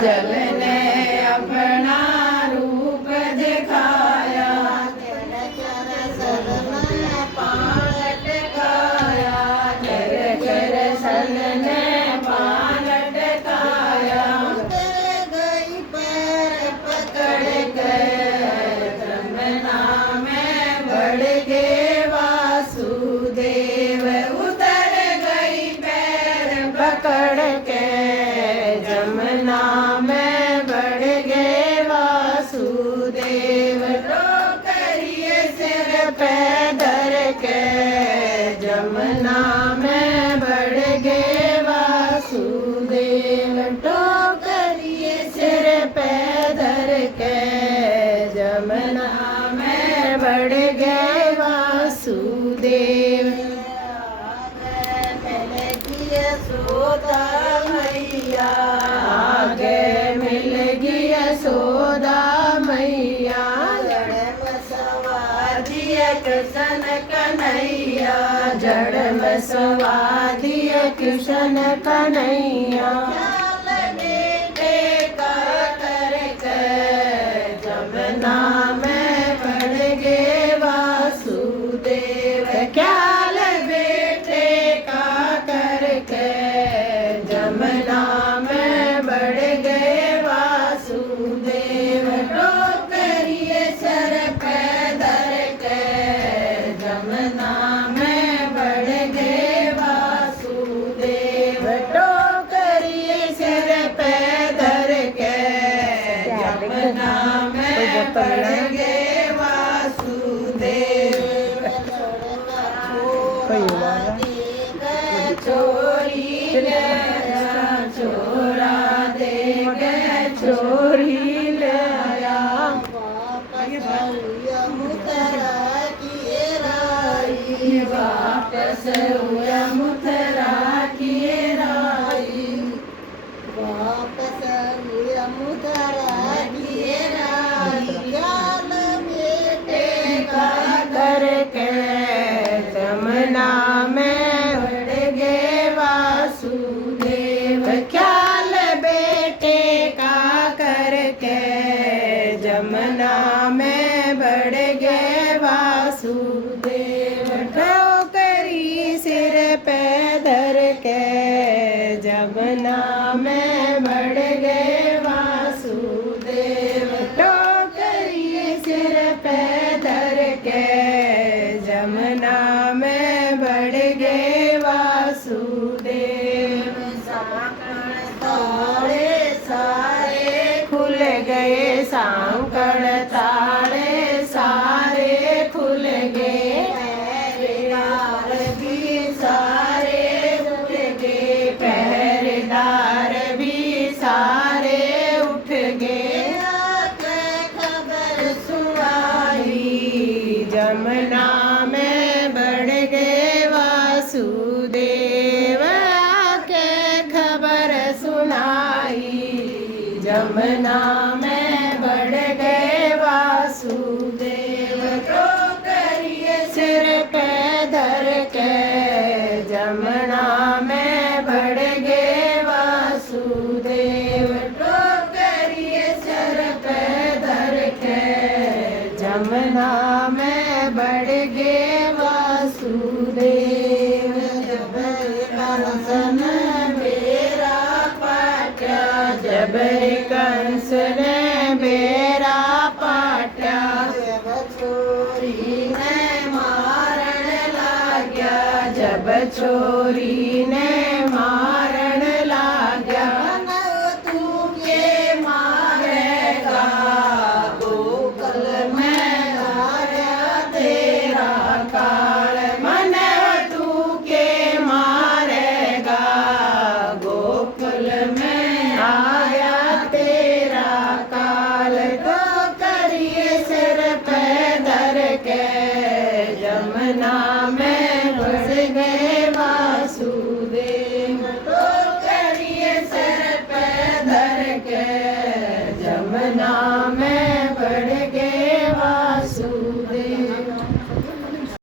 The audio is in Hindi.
जल ने अपना रूप दिखाया, चर सल ने पाँव लटकाया, चर सल ने पाँव लटकाया। उतर गई पैर पकड़ के जमुना में बढ़ गए वासुदेव। उतर गई पैर पकड़ के जमुना में बढ़ गए वासुदेव। रो करिए सिर पे धर के जमुना में बढ़ गए वासुदेव। तो करिए सिर पे धर के जमुना में बढ़ गए वासुदेव। यशोदा मैया आगे मिल गई यशोदा मैया। जड़ में सवार दिया कृष्ण कन्हैया, जड़ में सवार दिया कृष्ण कन्हैया। बेटे का करके जमुना में बढ़ गए वासुदेव। ख्याल बेटे का करके जमुना में बढ़ गए वासुदेव। रो करिए सर पे धर के जमुना में बढ़ गए वासुदेव। रो करिए सर पे धर के जमुना में बढ़ गए वासुदेव। चोरी लाया चोरा दे गए चोरी लाया। मुतरा किए राई, वापस हुआ मुतरा किए राई, वापस हुआ मुतरा किए राई। ख्याल बेटे का करके जमुना में बढ़ गए वासुदेव। ख्याल बेटे का करके जमुना में बढ़ गए वासुदेव। ठोकरी सिर पे धर के जमुना में बढ़ गए वासुदेव। ठोकरी सिर पे धर के जमुना में बढ़ गए वासुदेव। सांकड़ ताले सारे खुल गए, सांकड़ ताले सारे खुल गए। पहरेदार भी सारे उठ गए, पहरेदार भी सारे उठ गए। खबर सुनाई जमुना में बढ़ गए वासुदेव। आके खबर सुनाई जमुना में बढ़ गए वासुदेव। तो करिए सिर पे धर के जमुना में बढ़ गए वासुदेव। तो करिए सिर पे धर के जमुना में बढ़ गए वासुदेव। कंस ने बेरा पाटा, जब कंस ने बेरा पाटा। जब छोरी ने मारण लाग्या, जब छोरी ने मारण लाग्या। तू के मारेगा गोकुल में आया तेरा ના